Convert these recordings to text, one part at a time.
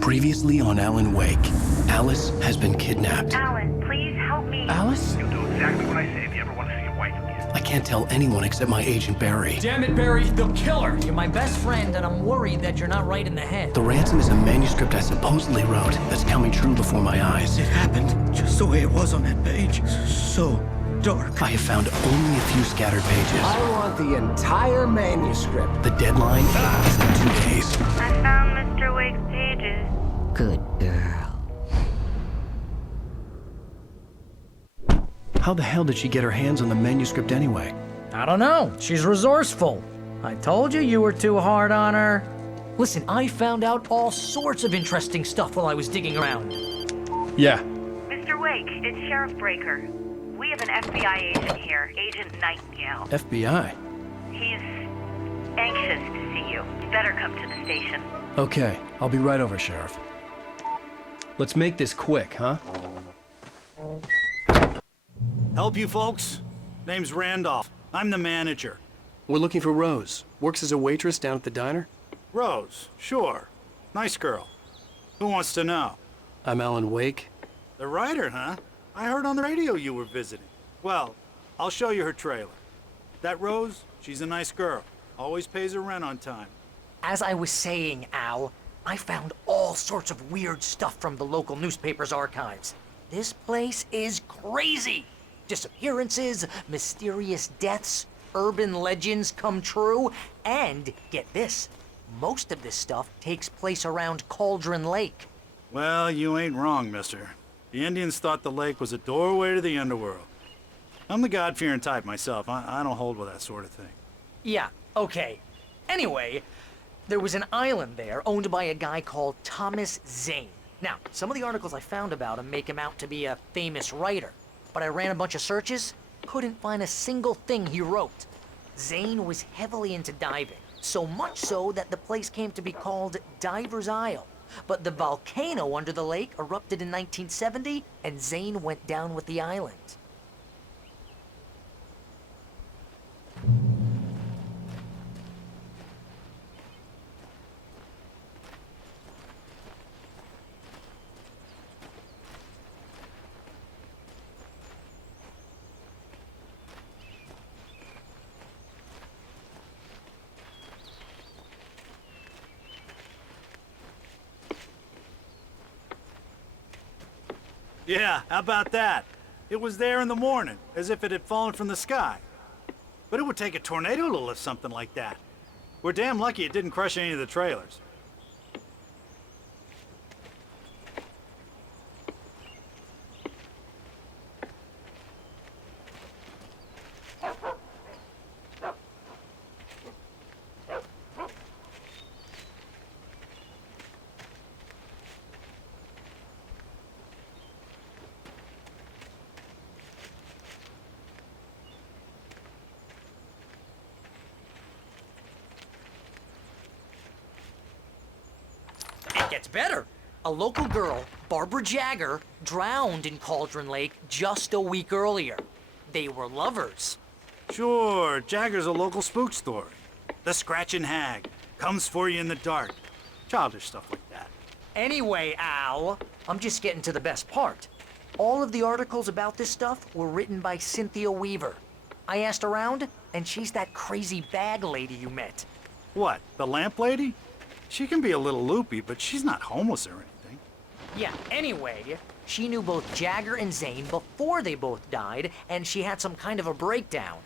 Previously on Alan Wake, Alice has been kidnapped. Alan, please help me. Alice? You'll do exactly what I say if you ever want to see your wife again. I can't tell anyone except my agent Barry. Damn it, Barry, they'll kill her! You're my best friend, and I'm worried that you're not right in the head. The ransom is a manuscript I supposedly wrote that's coming true before my eyes. It happened just the way it was on that page. So dark. I have found only a few scattered pages. I want the entire manuscript. The deadline is in 2 days. I found Mr. Wake's pages. Good girl. How the hell did she get her hands on the manuscript anyway? I don't know. She's resourceful. I told you were too hard on her. Listen, I found out all sorts of interesting stuff while I was digging around. Yeah. Mr. Wake, it's Sheriff Breaker. We have an FBI agent here, Agent Nightingale. FBI? He's anxious to see you. You better come to the station. Okay, I'll be right over, Sheriff. Let's make this quick, huh? Help you folks? Name's Randolph. I'm the manager. We're looking for Rose. Works as a waitress down at the diner. Rose, sure. Nice girl. Who wants to know? I'm Alan Wake. The writer, huh? I heard on the radio you were visiting. Well, I'll show you her trailer. That Rose, she's a nice girl. Always pays her rent on time. As I was saying, Al, I found all sorts of weird stuff from the local newspaper's archives. This place is crazy. Disappearances, mysterious deaths, urban legends come true, and get this, most of this stuff takes place around Cauldron Lake. Well, you ain't wrong, mister. The Indians thought the lake was a doorway to the underworld. I'm the God-fearing type myself. I don't hold with that sort of thing. Yeah, okay. Anyway, there was an island there owned by a guy called Thomas Zane. Now, some of the articles I found about him make him out to be a famous writer, but I ran a bunch of searches, couldn't find a single thing he wrote. Zane was heavily into diving, so much so that the place came to be called Diver's Isle. But the volcano under the lake erupted in 1970, and Zane went down with the island. Yeah, how about that? It was there in the morning, as if it had fallen from the sky. But it would take a tornado to lift something like that. We're damn lucky it didn't crush any of the trailers. It gets better. A local girl, Barbara Jagger, drowned in Cauldron Lake just a week earlier. They were lovers. Sure, Jagger's a local spook story. The Scratching Hag comes for you in the dark. Childish stuff like that. Anyway, Al, I'm just getting to the best part. All of the articles about this stuff were written by Cynthia Weaver. I asked around, and she's that crazy bag lady you met. What, the lamp lady? She can be a little loopy, but she's not homeless or anything. Yeah, anyway, she knew both Jagger and Zane before they both died, and she had some kind of a breakdown.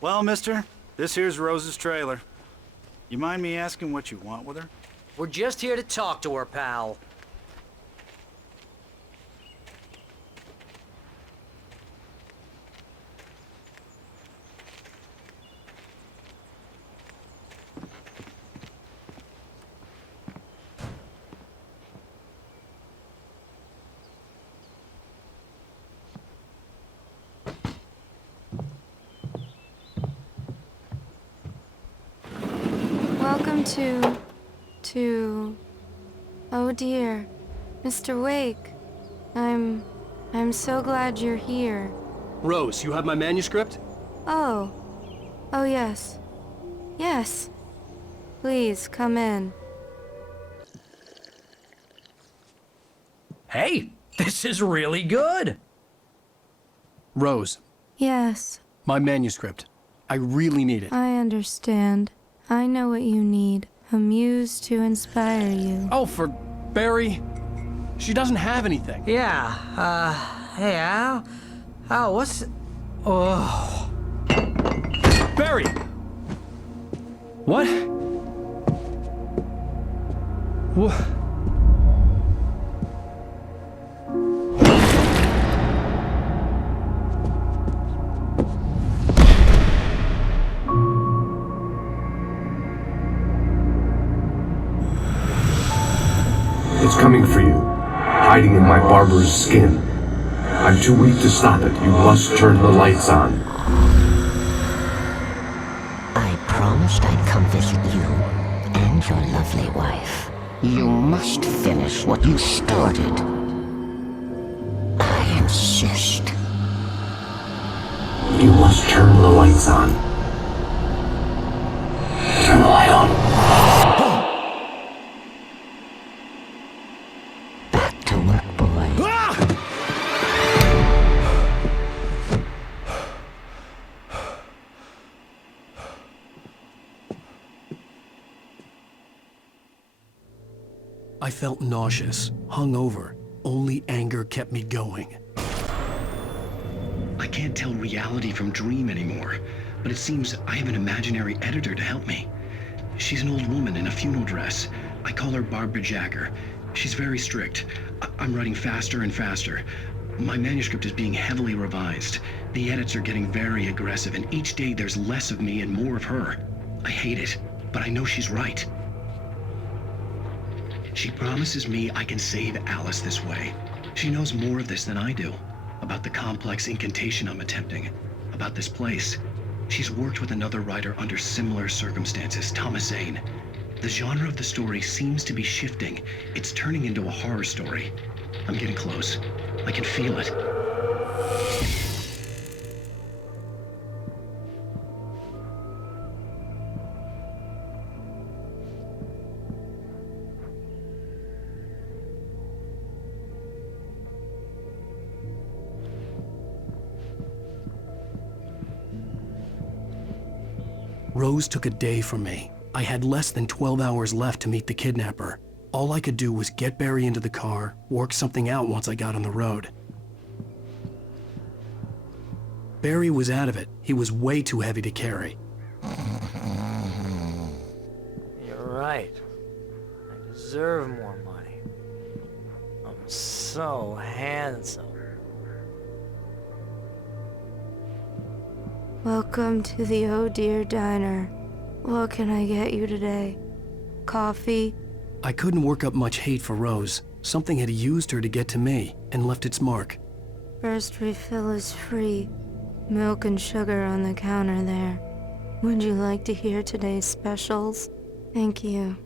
Well, mister, this here's Rose's trailer. You mind me asking what you want with her? We're just here to talk to her, pal. come to... Oh dear, Mr. Wake. I'm so glad you're here. Rose, you have my manuscript? Oh. Oh yes. Yes. Please, come in. Hey, this is really good. Rose, Yes, my manuscript. I really need it. I understand. I know what you need. A muse to inspire you. Oh, for Barry? She doesn't have anything. Yeah, hey, Al? Al, what's... Oh... Barry! What? What? It's coming for you, hiding in my barber's skin. I'm too weak to stop it. You must turn the lights on. I promised I'd come visit you and your lovely wife. You must finish what you started. I insist. You must turn the lights on. Turn the light on. Back to work, boy. I felt nauseous, hungover. Only anger kept me going. I can't tell reality from dream anymore, but it seems I have an imaginary editor to help me. She's an old woman in a funeral dress. I call her Barbara Jacker. She's very strict. I'm writing faster and faster. My manuscript is being heavily revised. The edits are getting very aggressive, and each day there's less of me and more of her. I hate it, but I know she's right. She promises me I can save Alice this way. She knows more of this than I do. About the complex incantation I'm attempting. About this place. She's worked with another writer under similar circumstances, Thomas Zane. The genre of the story seems to be shifting. It's turning into a horror story. I'm getting close. I can feel it. Rose took a day from me. I had less than 12 hours left to meet the kidnapper. All I could do was get Barry into the car, work something out once I got on the road. Barry was out of it. He was way too heavy to carry. You're right. I deserve more money. I'm so handsome. Welcome to the Oh Dear Diner. What can I get you today? Coffee? I couldn't work up much hate for Rose. Something had used her to get to me and left its mark. First refill is free. Milk and sugar on the counter there. Would you like to hear today's specials? Thank you.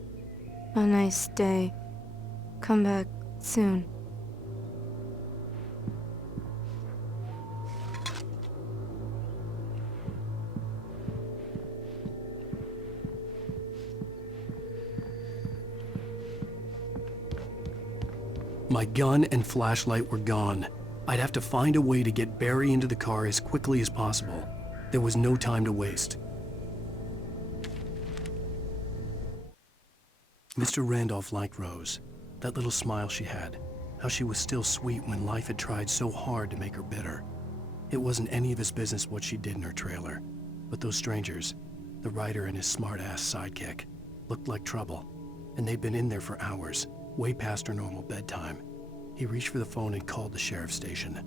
A nice day. Come back soon. My gun and flashlight were gone. I'd have to find a way to get Barry into the car as quickly as possible. There was no time to waste. Mr. Randolph liked Rose. That little smile she had. How she was still sweet when life had tried so hard to make her bitter. It wasn't any of his business what she did in her trailer. But those strangers, the writer and his smart-ass sidekick, looked like trouble. And they'd been in there for hours, way past her normal bedtime. He reached for the phone and called the sheriff's station.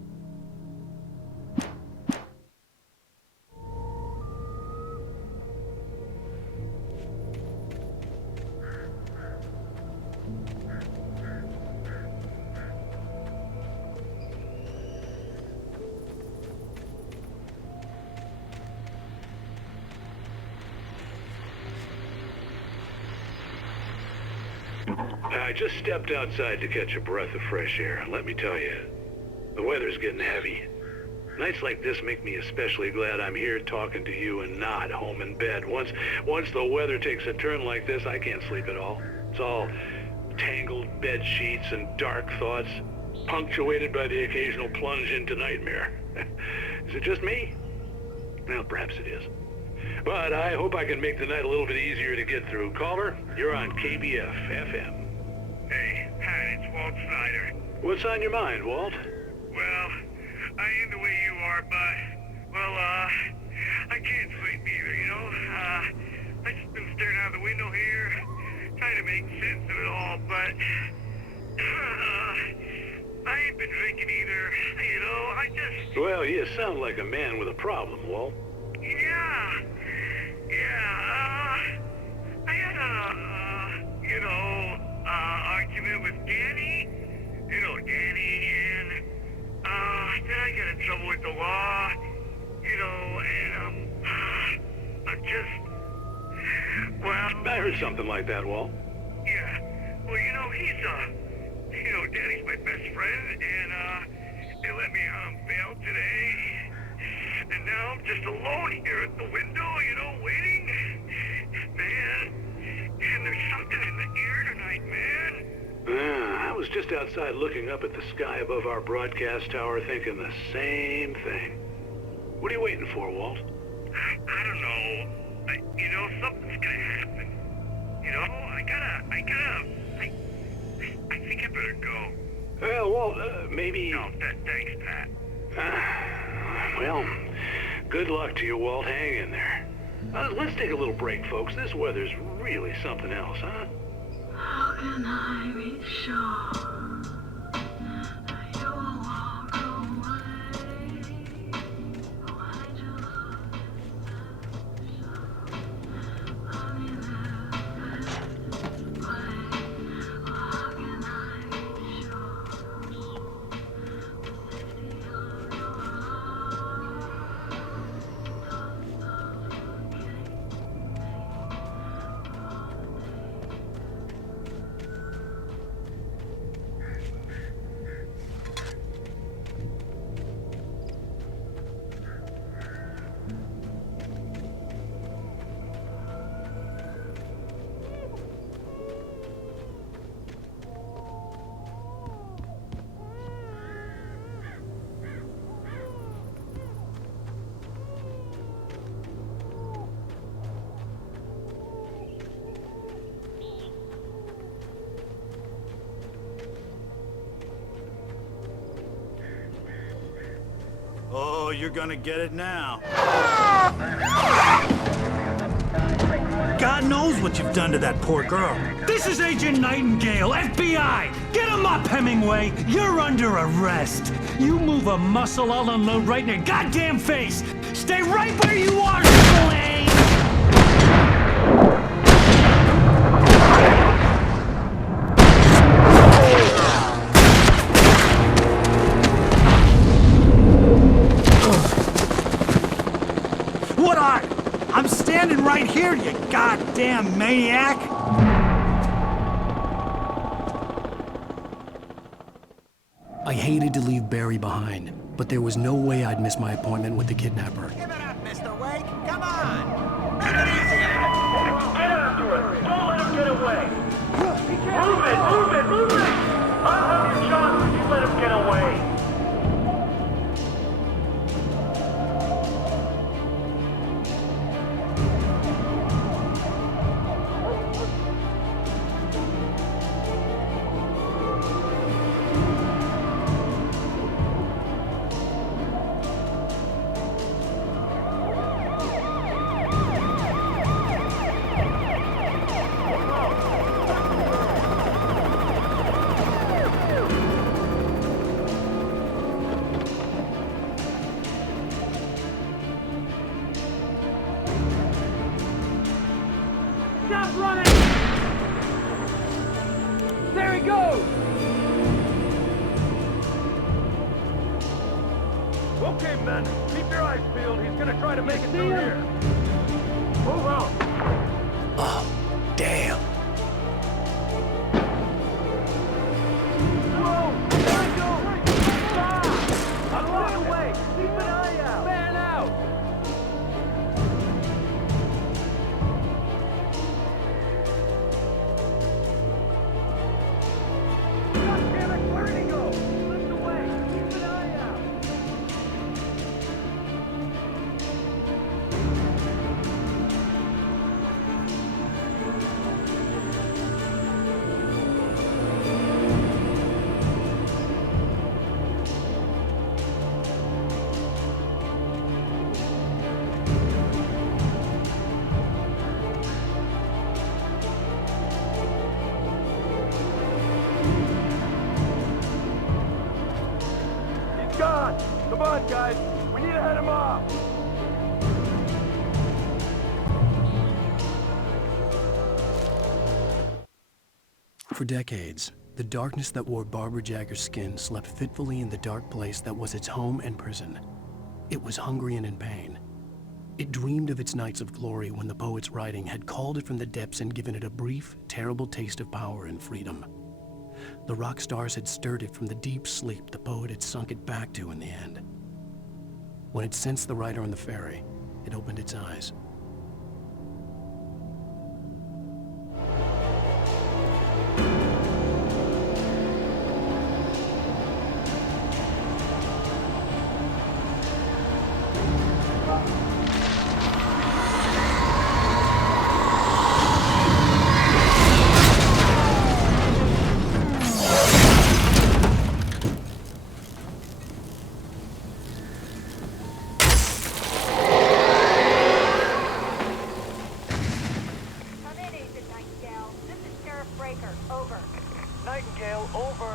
I just stepped outside to catch a breath of fresh air. Let me tell you, the weather's getting heavy. Nights like this make me especially glad I'm here talking to you and not home in bed. Once the weather takes a turn like this, I can't sleep at all. It's all tangled bed sheets and dark thoughts, punctuated by the occasional plunge into nightmare. Is it just me? Well, perhaps it is. But I hope I can make the night a little bit easier to get through. Caller, you're on KBF FM. Hey, Pat, it's Walt Snyder. What's on your mind, Walt? Well, I ain't the way you are, but, well, I can't sleep either, you know? I just been staring out the window here, trying to make sense of it all, but, I ain't been drinking either, you know? I just... Well, you sound like a man with a problem, Walt. Yeah, I had a, argument with Danny, and, then I got in trouble with the law, and, I'm just, well... I heard something like that, Walt. Yeah, well, Danny's my best friend, and, they let me out on bail today, and now I'm just alone here at the window, waiting. Man, and there's something in the air tonight, man. I was just outside looking up at the sky above our broadcast tower thinking the same thing. What are you waiting for, Walt? I don't know. Something's gonna happen. I think I better go. Well, Walt, maybe... No, thanks, Pat. Well, good luck to you, Walt. Hang in there. Let's take a little break, folks. This weather's really something else, huh? How can I be sure that you will walk away? Why do you love me so? I mean, how can I be sure? Oh, you're gonna get it now. God knows what you've done to that poor girl. This is Agent Nightingale, FBI! Get him up, Hemingway! You're under arrest! You move a muscle, I'll unload right in your goddamn face! Stay right where you are, Triple A! What are? I'm standing right here, you goddamn maniac! I hated to leave Barry behind, but there was no way I'd miss my appointment with the kidnapper. Give it up, Mr. Wake. Come on. Get after it. Don't let him get away. Move it. I'll have your shot if you let him get away. Stop running! There he goes! Okay, men. Keep your eyes peeled. He's gonna try to make it through here. Move out. Oh, damn. guys. We need to head him off. For decades, the darkness that wore Barbara Jagger's skin slept fitfully in the dark place that was its home and prison. It was hungry and in pain. It dreamed of its nights of glory when the poet's writing had called it from the depths and given it a brief, terrible taste of power and freedom. The rock stars had stirred it from the deep sleep the poet had sunk it back to in the end. When it sensed the writer on the ferry, it opened its eyes. Nightingale, over.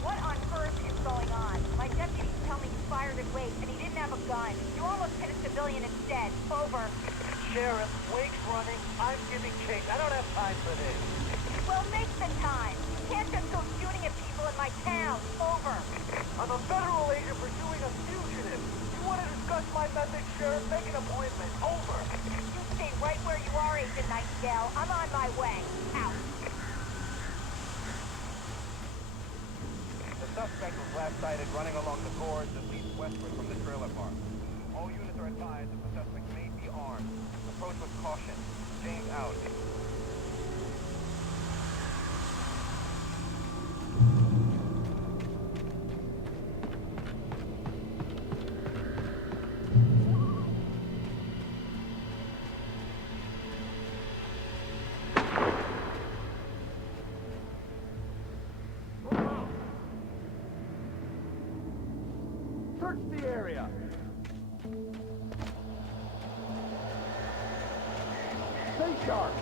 What on earth is going on? My deputies tell me he fired at Wake and he didn't have a gun. You almost hit a civilian instead. Over. Sheriff, Wake's running. I'm giving chase. I don't have time for this. Well, make the time. You can't just go shooting at people in my town. Over. I'm a federal agent pursuing a fugitive. You want to discuss my methods, Sheriff? Make an appointment. Over. You stay right where you are, Agent Nightingale. I'm on my way. Out. The suspect was last sighted running along the gorge that leads westward from the trailer park. All units are advised that the suspect may be armed. Approach with caution. James out. Search the area. Stay sharp.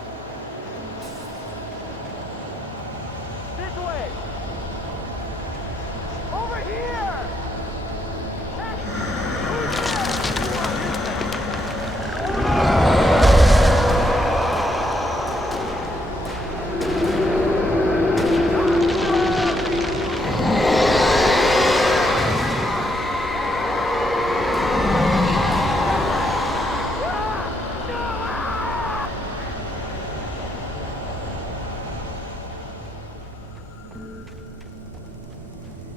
This way. Over here. Hey, who's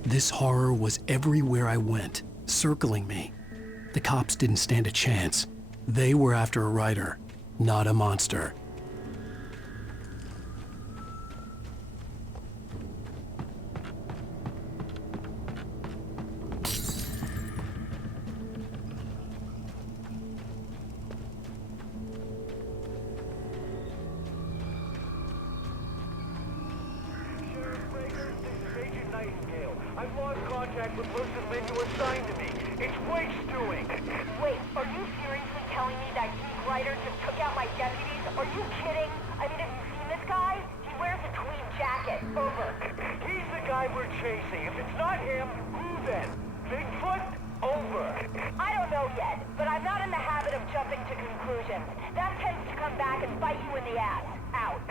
This horror was everywhere I went, circling me. The cops didn't stand a chance. They were after a writer, not a monster. I've lost contact with Lucid Lynn you assigned to me. It's Wake's doing. Wait, are you seriously telling me that geek writer just took out my deputies? Are you kidding? I mean, have you seen this guy? He wears a tweed jacket. Over. He's the guy we're chasing. If it's not him, who then? Bigfoot? Over. I don't know yet, but I'm not in the habit of jumping to conclusions. That tends to come back and bite you in the ass. Out.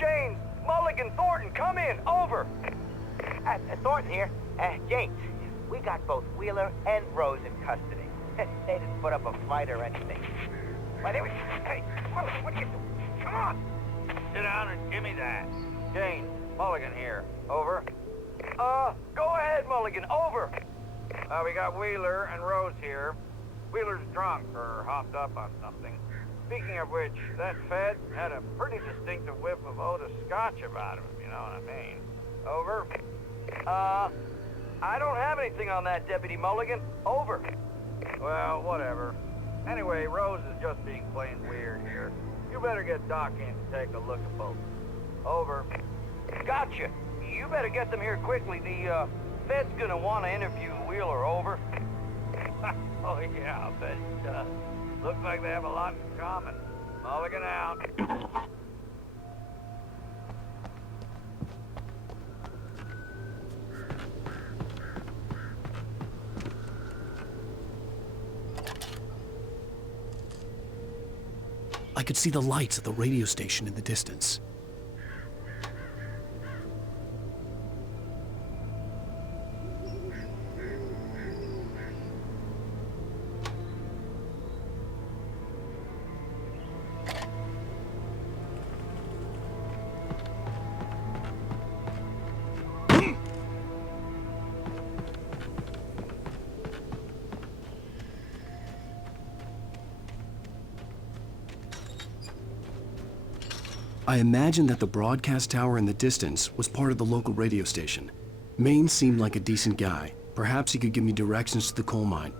James, Mulligan, Thornton, come in. Over. Thornton here. James, we got both Wheeler and Rose in custody. They didn't put up a fight or anything. Why, they were... Hey, Mulligan, what are you doing? Come on! Sit down and give me that. James, Mulligan here. Over. Go ahead, Mulligan. Over. We got Wheeler and Rose here. Wheeler's drunk or hopped up on something. Speaking of which, that Fed had a pretty distinctive whiff of Otis Scotch about him, if you know what I mean. Over. I don't have anything on that, Deputy Mulligan. Over. Well, whatever. Anyway, Rose is just being plain weird here. You better get Doc in to take a look at both. Over. Gotcha. You better get them here quickly. The, Fed's gonna want to interview Wheeler. Over. Oh, yeah, I'll bet he does. Looks like they have a lot in common. Mulligan out. I could see the lights at the radio station in the distance. I imagined that the broadcast tower in the distance was part of the local radio station. Maine seemed like a decent guy. Perhaps he could give me directions to the coal mine.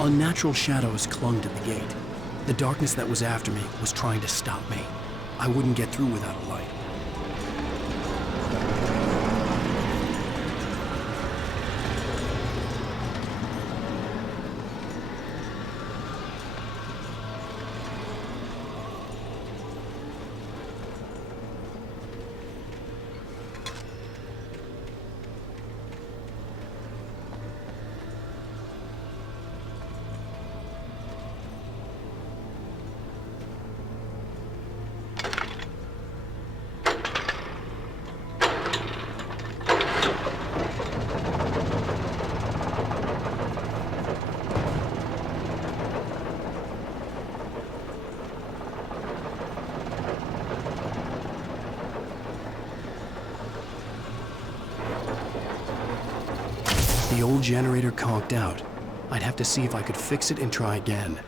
Unnatural shadows clung to the gate. The darkness that was after me was trying to stop me. I wouldn't get through without a light. The old generator conked out. I'd have to see if I could fix it and try again.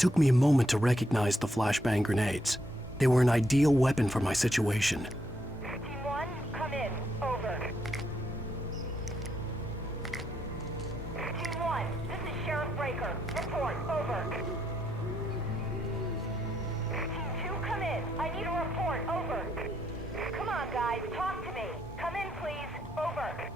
took me a moment to recognize the flashbang grenades. They were an ideal weapon for my situation. Team 1, come in. Over. Team 1, this is Sheriff Breaker. Report. Over. Team 2, come in. I need a report. Over. Come on, guys. Talk to me. Come in, please. Over.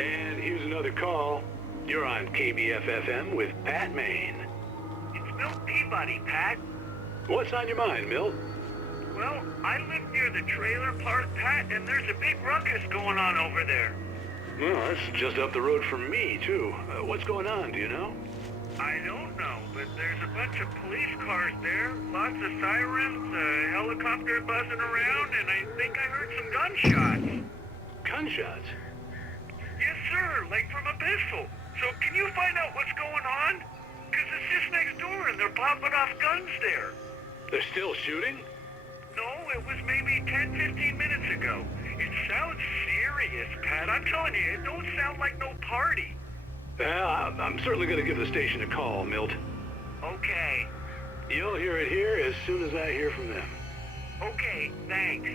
And here's another call. You're on KBF-FM with Pat Maine. It's Milt Peabody, Pat. What's on your mind, Milt? Well, I live near the trailer park, Pat, and there's a big ruckus going on over there. Well, that's just up the road from me, too. What's going on, do you know? I don't know, but there's a bunch of police cars there, lots of sirens, a helicopter buzzing around, and I think I heard some gunshots. Gunshots? Yes, sir, like from a pistol. So can you find out what's going on? Because it's just next door and they're popping off guns there. They're still shooting? No, it was maybe 10, 15 minutes ago. It sounds serious, Pat. I'm telling you, it don't sound like no party. Well, I'm certainly going to give the station a call, Milt. Okay. You'll hear it here as soon as I hear from them. Okay, thanks.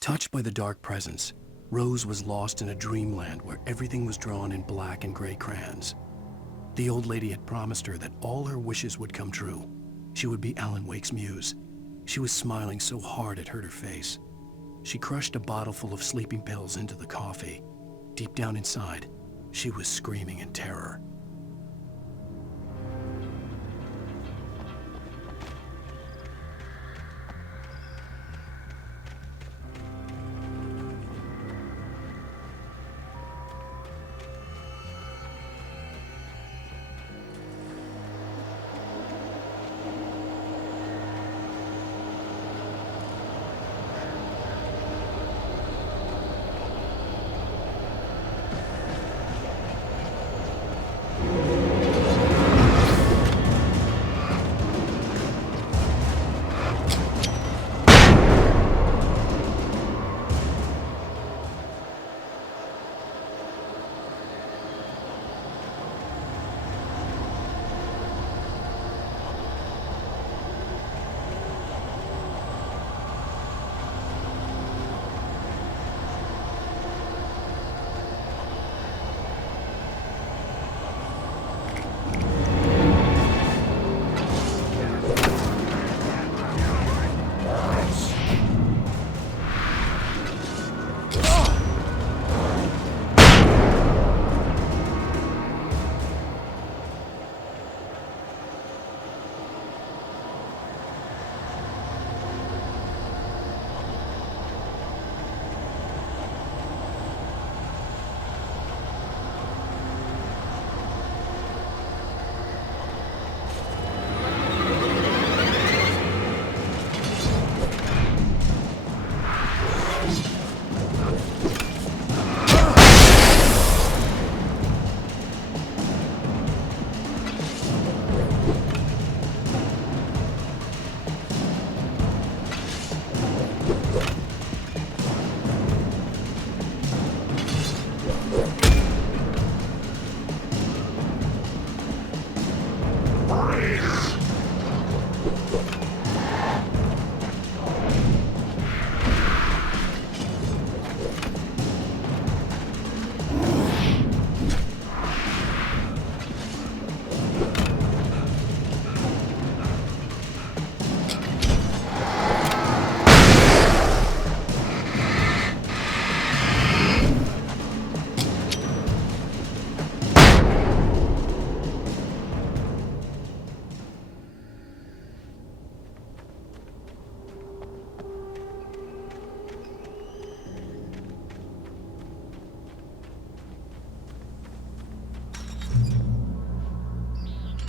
Touched by the dark presence, Rose was lost in a dreamland where everything was drawn in black and gray crayons. The old lady had promised her that all her wishes would come true. She would be Alan Wake's muse. She was smiling so hard it hurt her face. She crushed a bottle full of sleeping pills into the coffee. Deep down inside, she was screaming in terror.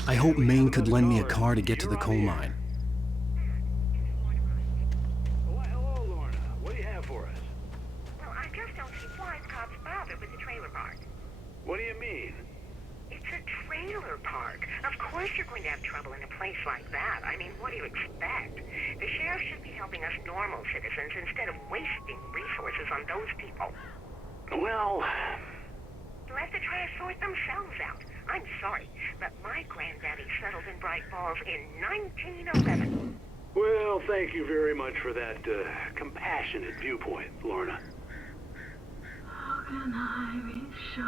I hope Maine could lend me a car to get to the coal mine. Hello, Lorna. What do you have for us? Well, I just don't see why the cops bother with the trailer park. What do you mean? It's a trailer park. Of course you're going to have trouble in a place like that. I mean, what do you expect? The sheriff should be helping us normal citizens instead of wasting resources on those people. Well... Let the trash sort themselves out. I'm sorry, but my granddaddy settled in Bright Falls in 1911. Well, thank you very much for that, compassionate viewpoint, Lorna. How can I be sure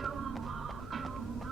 you'll walk away?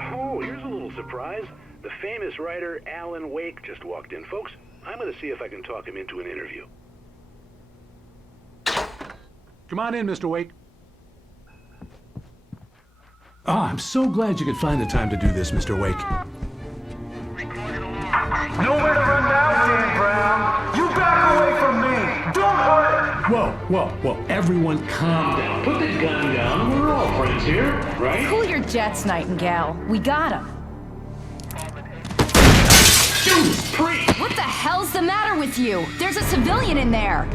Oh, here's a little surprise. The famous writer Alan Wake just walked in. Folks, I'm going to see if I can talk him into an interview. Come on in, Mr. Wake. Oh, I'm so glad you could find the time to do this, Mr. Wake. Nowhere to run now, Dan Brown. You back away from me. Don't hurt. Whoa. Everyone calm down. Put the gun down. We're all friends here, right? Cool your jets, Nightingale. We got him. Judas Priest! What the hell's the matter with you? There's a civilian in there.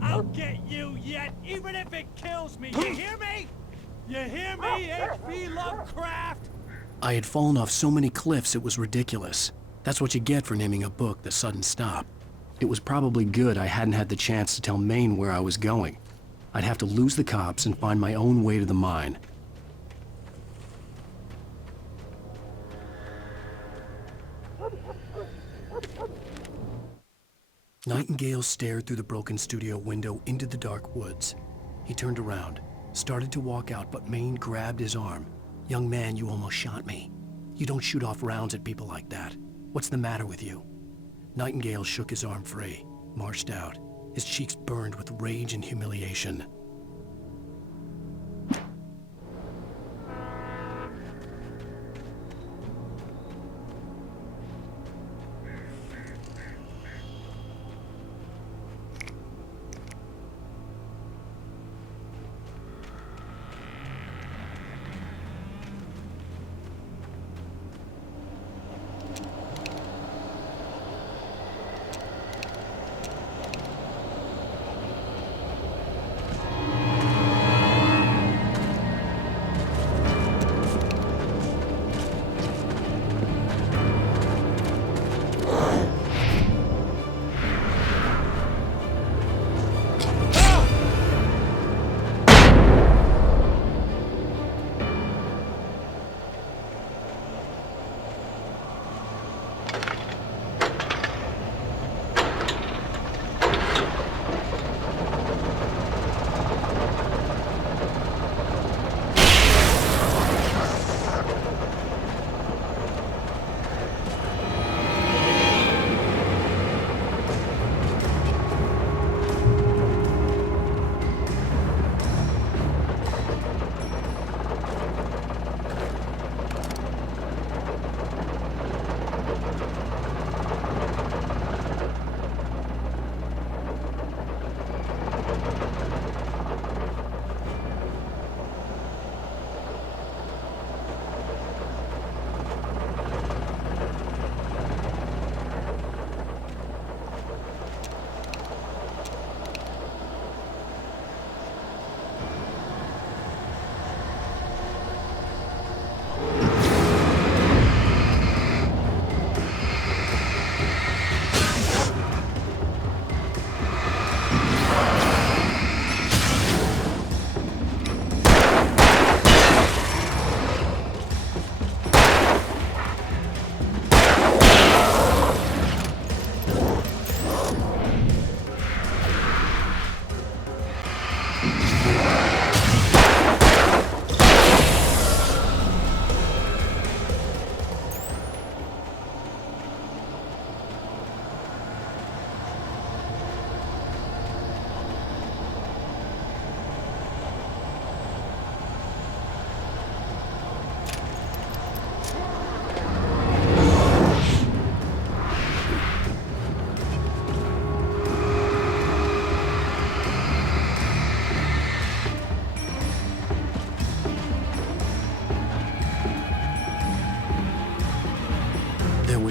I'll get you yet, even if it kills me. You hear me? You hear me, H.P. Lovecraft? I had fallen off so many cliffs it was ridiculous. That's what you get for naming a book The Sudden Stop. It was probably good I hadn't had the chance to tell Maine where I was going. I'd have to lose the cops and find my own way to the mine. Nightingale stared through the broken studio window into the dark woods. He turned around, started to walk out, but Maine grabbed his arm. "Young man, you almost shot me. You don't shoot off rounds at people like that. What's the matter with you?" Nightingale shook his arm free, marched out. His cheeks burned with rage and humiliation.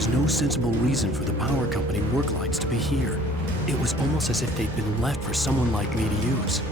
was no sensible reason for the power company work lights to be here. It was almost as if they'd been left for someone like me to use.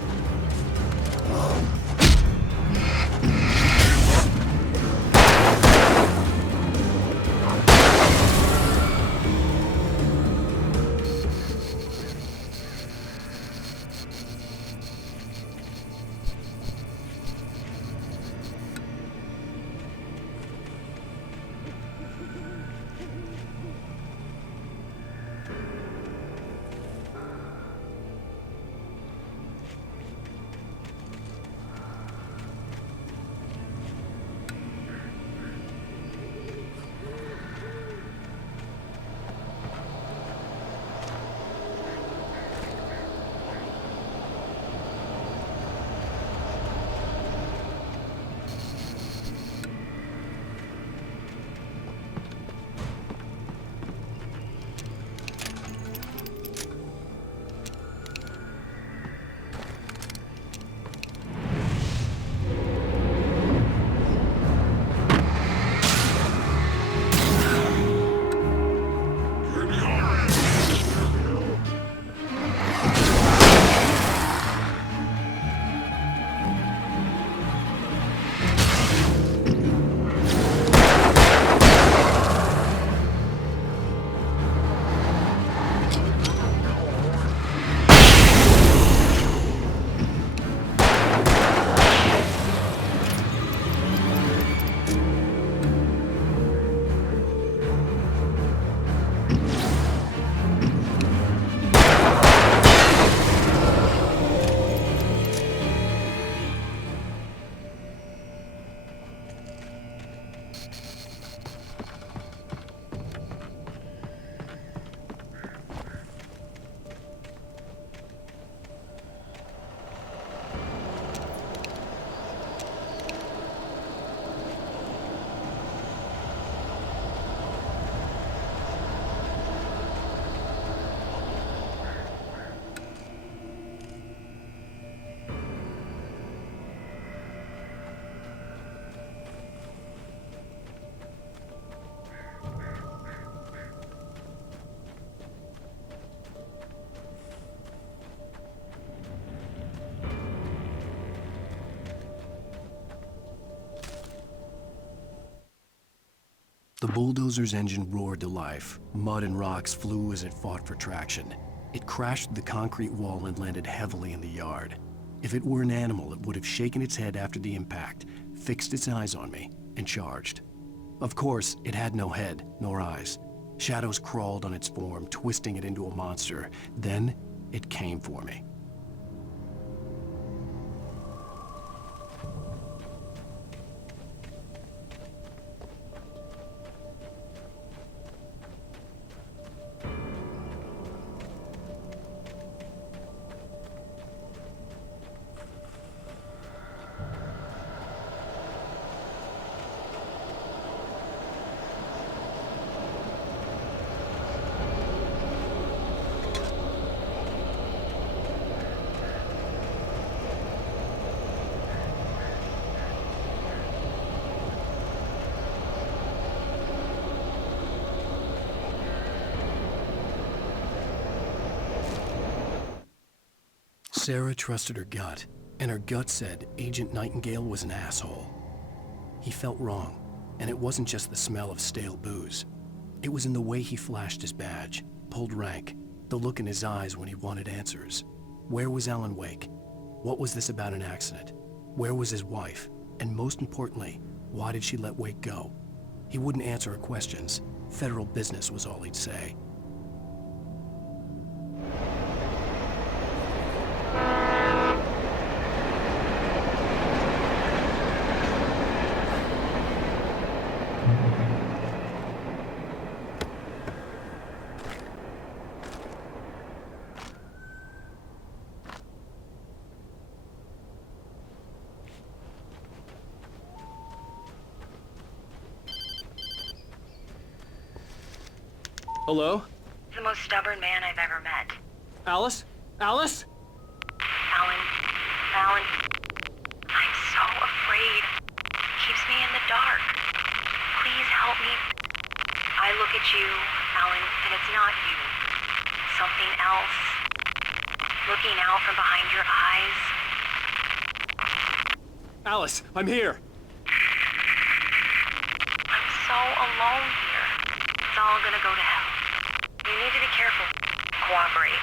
The bulldozer's engine roared to life. Mud and rocks flew as it fought for traction. It crashed through the concrete wall and landed heavily in the yard. If it were an animal, it would have shaken its head after the impact, fixed its eyes on me, and charged. Of course, it had no head, nor eyes. Shadows crawled on its form, twisting it into a monster. Then, it came for me. Sarah trusted her gut, and her gut said Agent Nightingale was an asshole. He felt wrong, and it wasn't just the smell of stale booze. It was in the way he flashed his badge, pulled rank, the look in his eyes when he wanted answers. Where was Alan Wake? What was this about an accident? Where was his wife? And most importantly, why did she let Wake go? He wouldn't answer her questions. Federal business was all he'd say. Hello? The most stubborn man I've ever met. Alice? Alice? Alan, I'm so afraid. Keeps me in the dark. Please help me. I look at you looking out from behind your eyes? Alice, I'm here. I'm so alone here. It's all gonna go to hell. You need to be careful. Cooperate.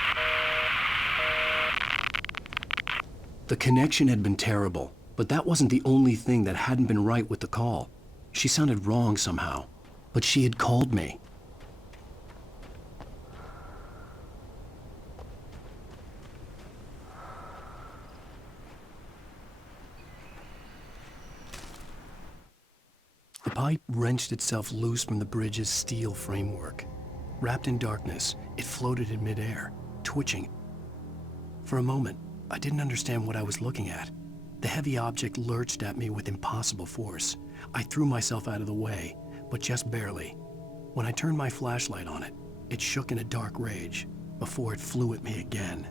The connection had been terrible, but that wasn't the only thing that hadn't been right with the call. She sounded wrong somehow, but she had called me. The pipe wrenched itself loose from the bridge's steel framework. Wrapped in darkness, it floated in midair, twitching. For a moment, I didn't understand what I was looking at. The heavy object lurched at me with impossible force. I threw myself out of the way, but just barely. When I turned my flashlight on it, it shook in a dark rage before it flew at me again.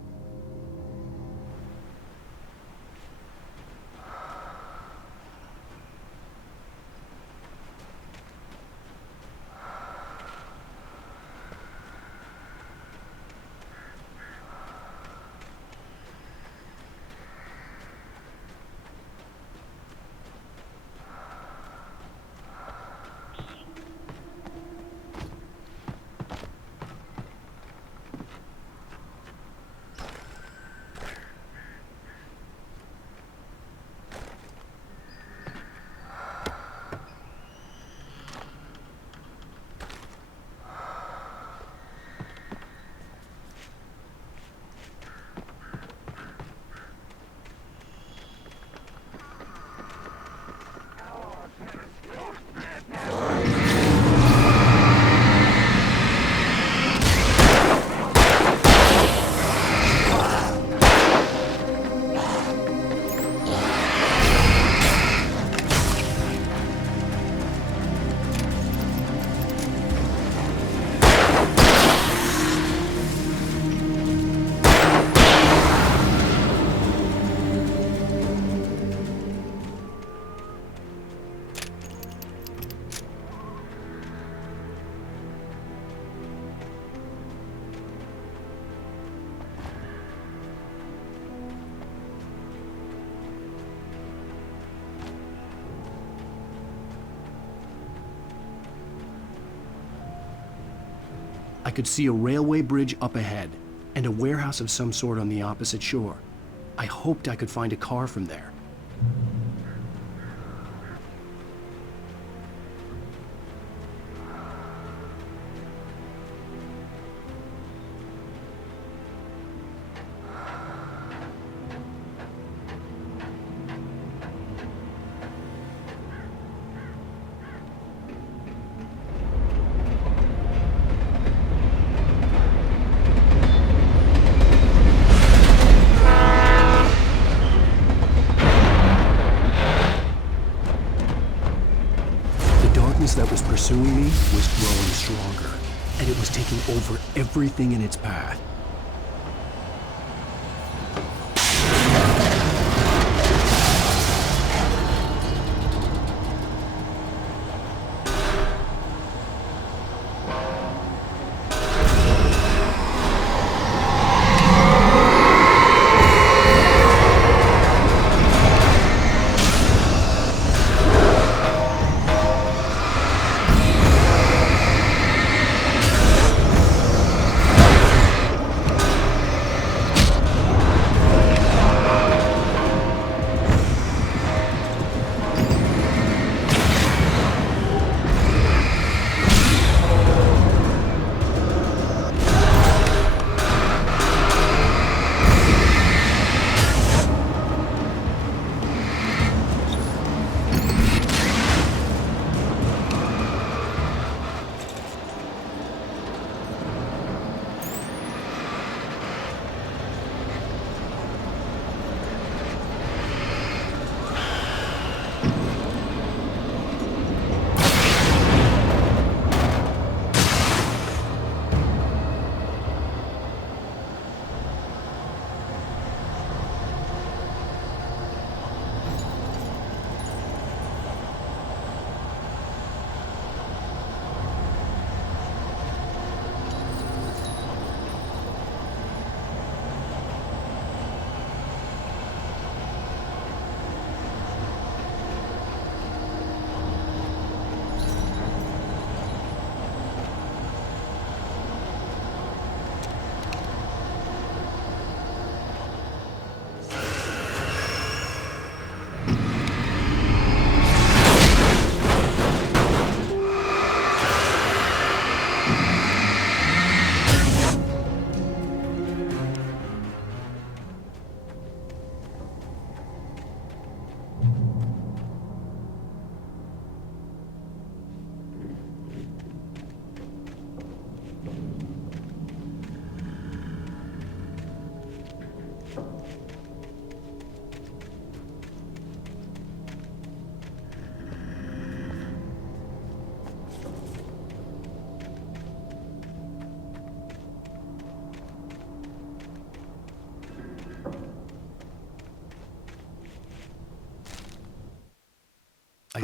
I could see a railway bridge up ahead, and a warehouse of some sort on the opposite shore. I hoped I could find a car from there. That was pursuing me was growing stronger, and it was taking over everything in its path.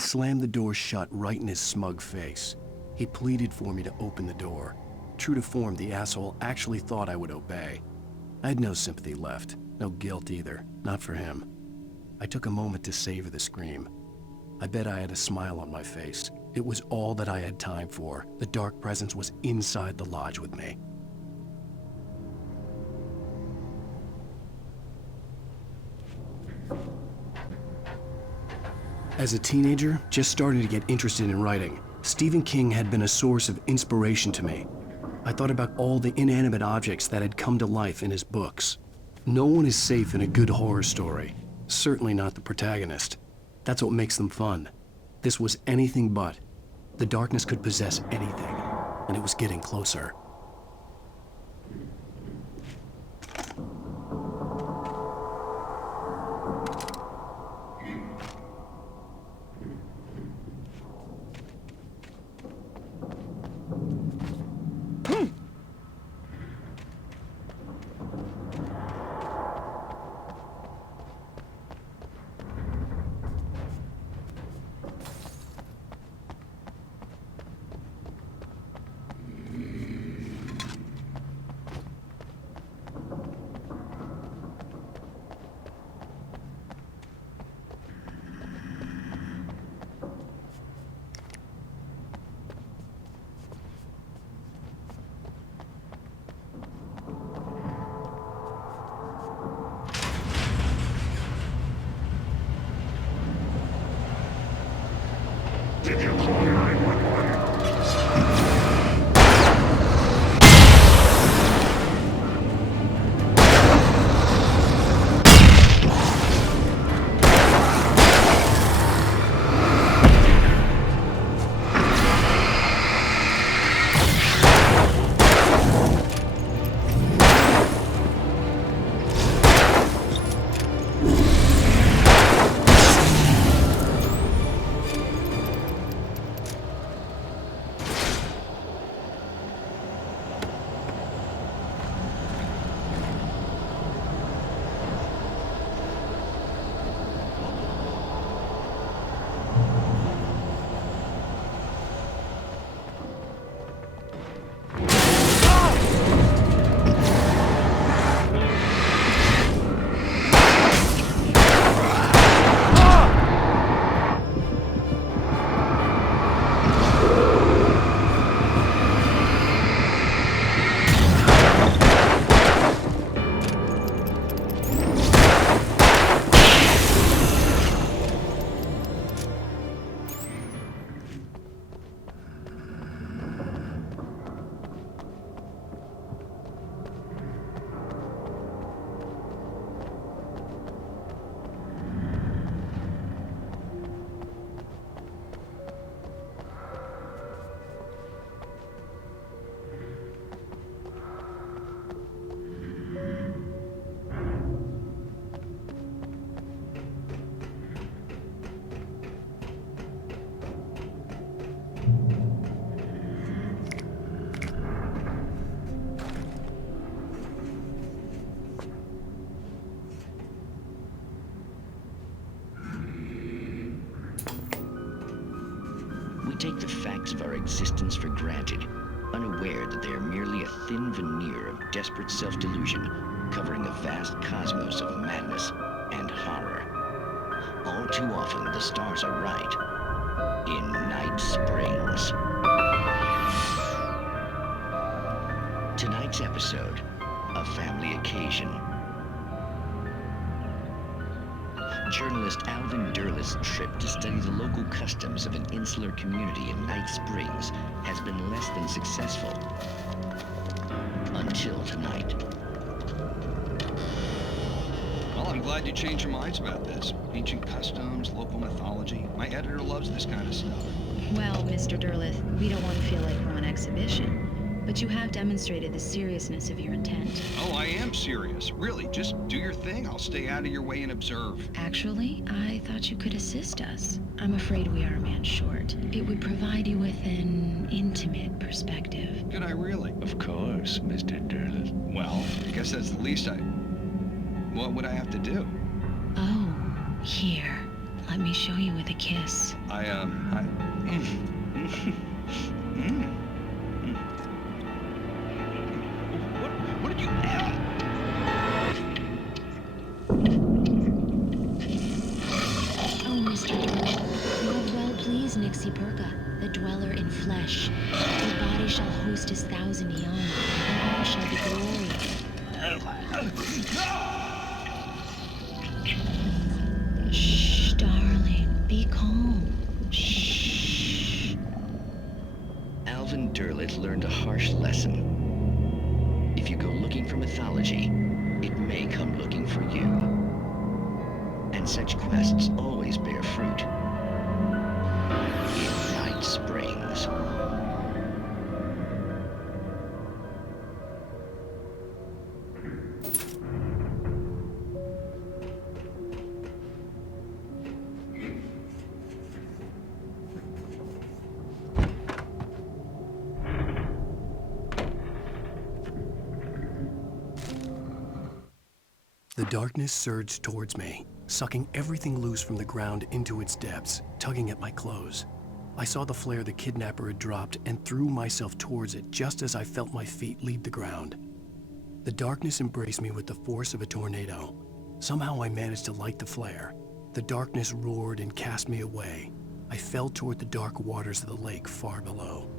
slammed the door shut right in his smug face. He pleaded for me to open the door. True to form, the asshole actually thought I would obey. I had no sympathy left, no guilt either, not for him. I took a moment to savor the scream. I bet I had a smile on my face. It was all that I had time for. The dark presence was inside the lodge with me. As a teenager, just starting to get interested in writing, Stephen King had been a source of inspiration to me. I thought about all the inanimate objects that had come to life in his books. No one is safe in a good horror story. Certainly not the protagonist. That's what makes them fun. This was anything but. The darkness could possess anything, and it was getting closer. We take the facts of our existence for granted, unaware that they are merely a thin veneer of desperate self-delusion, covering a vast cosmos of madness and horror. All too often, the stars are right. In Night Springs. Tonight's episode, a family occasion. Journalist Alvin Derlis' trip to study the local customs of an insular community in Night Springs has been less than successful. Until tonight. Well, I'm glad you changed your minds about this. Ancient customs, local mythology. My editor loves this kind of stuff. Well, Mr. Derlis, we don't want to feel like we're on exhibition. But you have demonstrated the seriousness of your intent. Oh, I am serious. Really, just do your thing. I'll stay out of your way and observe. Actually, I thought you could assist us. I'm afraid we are a man short. It would provide you with an intimate perspective. Could I really? Of course, Mr. Derlis. Well, I guess that's the least What would I have to do? Oh, here. Let me show you with a kiss. What did you have? Oh, Mr. Durrell, you have well pleased Nixie Perka, the dweller in flesh. Your body shall host his 1,000 young, and all shall be glorious. Shh, darling, be calm. Shh. Alvin Derleth learned a harsh lesson. If you go looking for mythology, it may come looking for you. And such quests always bear fruit. In Night Springs. The darkness surged towards me, sucking everything loose from the ground into its depths, tugging at my clothes. I saw the flare the kidnapper had dropped and threw myself towards it just as I felt my feet leave the ground. The darkness embraced me with the force of a tornado. Somehow I managed to light the flare. The darkness roared and cast me away. I fell toward the dark waters of the lake far below.